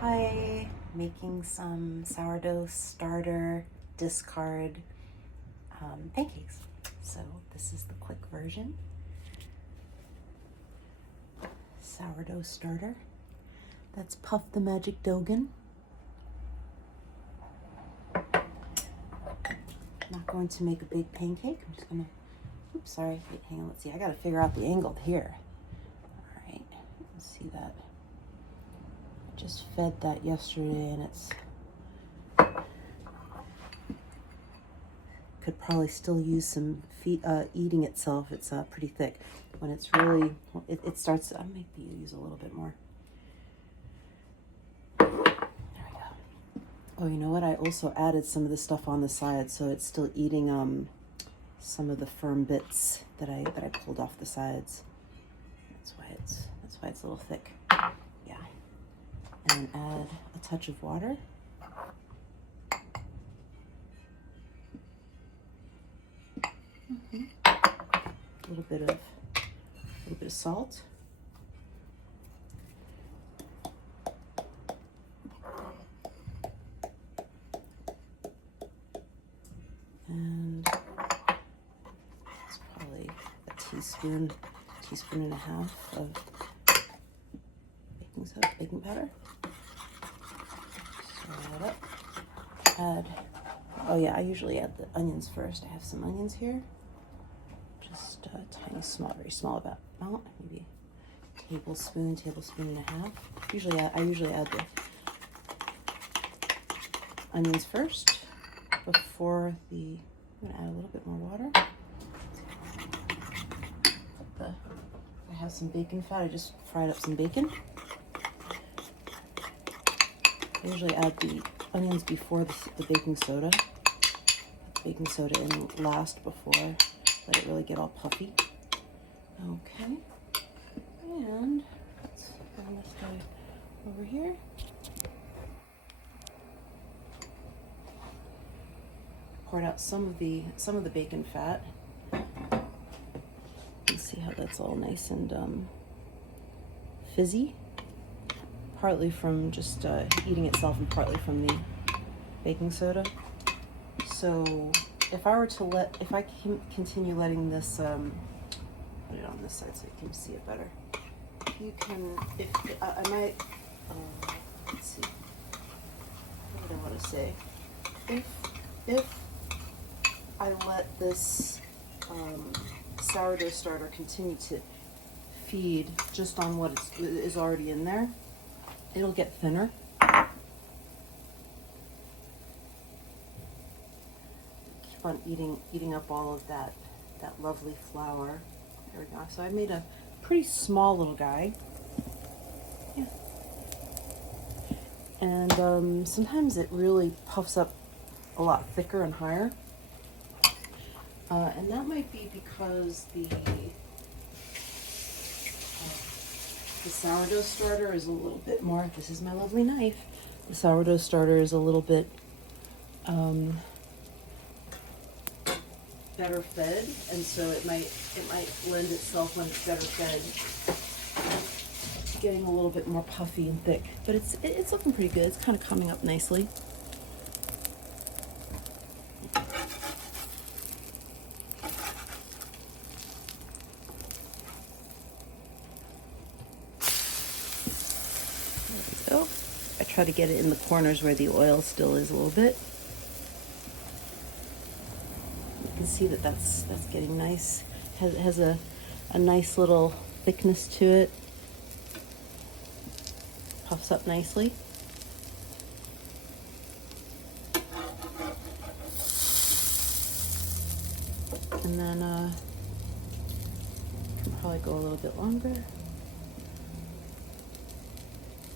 Hi, making some sourdough starter discard pancakes. So this is the quick version. Sourdough starter. That's Puff the Magic Dogan. Not going to make a big pancake. I'm just gonna, oops, sorry, wait, hang on, let's see. I gotta figure out the angle here. All right, let's see that. Just fed that yesterday and it's could probably still use some eating itself. It's pretty thick. When it's really, it starts, I might use a little bit more. There we go. Oh, you know what? I also added some of the stuff on the side, so it's still eating some of the firm bits that I pulled off the sides. That's why it's a little thick. Yeah. And add a touch of water. A little bit of salt. And it's probably a teaspoon and a half of baking powder. Stir that up. Oh yeah, I usually add the onions first. I have some onions here. Just a tiny, very small amount, maybe a tablespoon and a half. I usually add the onions first before I'm gonna add a little bit more water. I have some bacon fat. I just fried up some bacon. I usually add the onions before the baking soda. Put the baking soda in last before let it really get all puffy. Okay, and let's bring this guy over here. Poured out some of the bacon fat. You see how that's all nice and fizzy. Partly from just eating itself, and partly from the baking soda. So if I can continue letting this, put it on this side so you can see it better. I might, let's see, what did I want to say? If I let this sourdough starter continue to feed just on what is already in there, it'll get thinner. Keep on eating up all of that lovely flour. There we go. So I made a pretty small little guy. Yeah. And sometimes it really puffs up a lot thicker and higher. And that might be because the sourdough starter is a little bit more, this is my lovely knife, the sourdough starter is a little bit better fed, and so it might lend itself, when it's better fed, getting a little bit more puffy and thick. But it's looking pretty good. It's kind of coming up nicely. So I try to get it in the corners where the oil still is a little bit. You can see that's getting nice. Has a nice little thickness to it. Puffs up nicely. And then can probably go a little bit longer.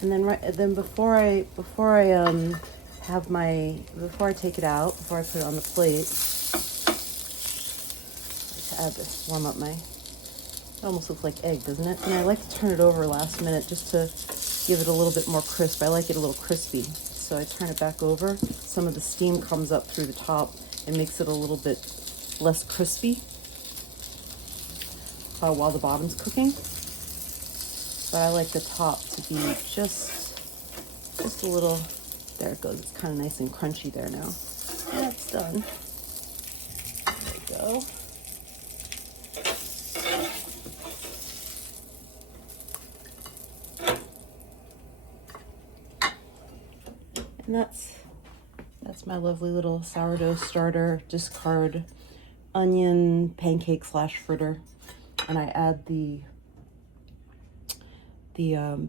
And then before I take it out, before I put it on the plate, to add this, warm up it almost looks like egg, doesn't it? And I like to turn it over last minute just to give it a little bit more crisp. I like it a little crispy. So I turn it back over. Some of the steam comes up through the top and makes it a little bit less crispy while the bottom's cooking. But I like the top to be just Just a little, there it goes. It's kind of nice and crunchy there now. That's done. There we go. And that's my lovely little sourdough starter, discard onion pancake slash fritter. And I add the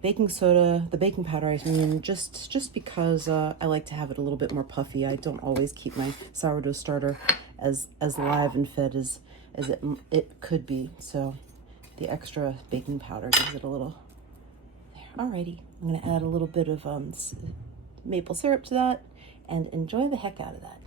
baking soda, the baking powder, I mean, just because I like to have it a little bit more puffy. I don't always keep my sourdough starter as live and fed as it could be. So the extra baking powder gives it a little there. Alrighty, I'm gonna add a little bit of maple syrup to that and enjoy the heck out of that.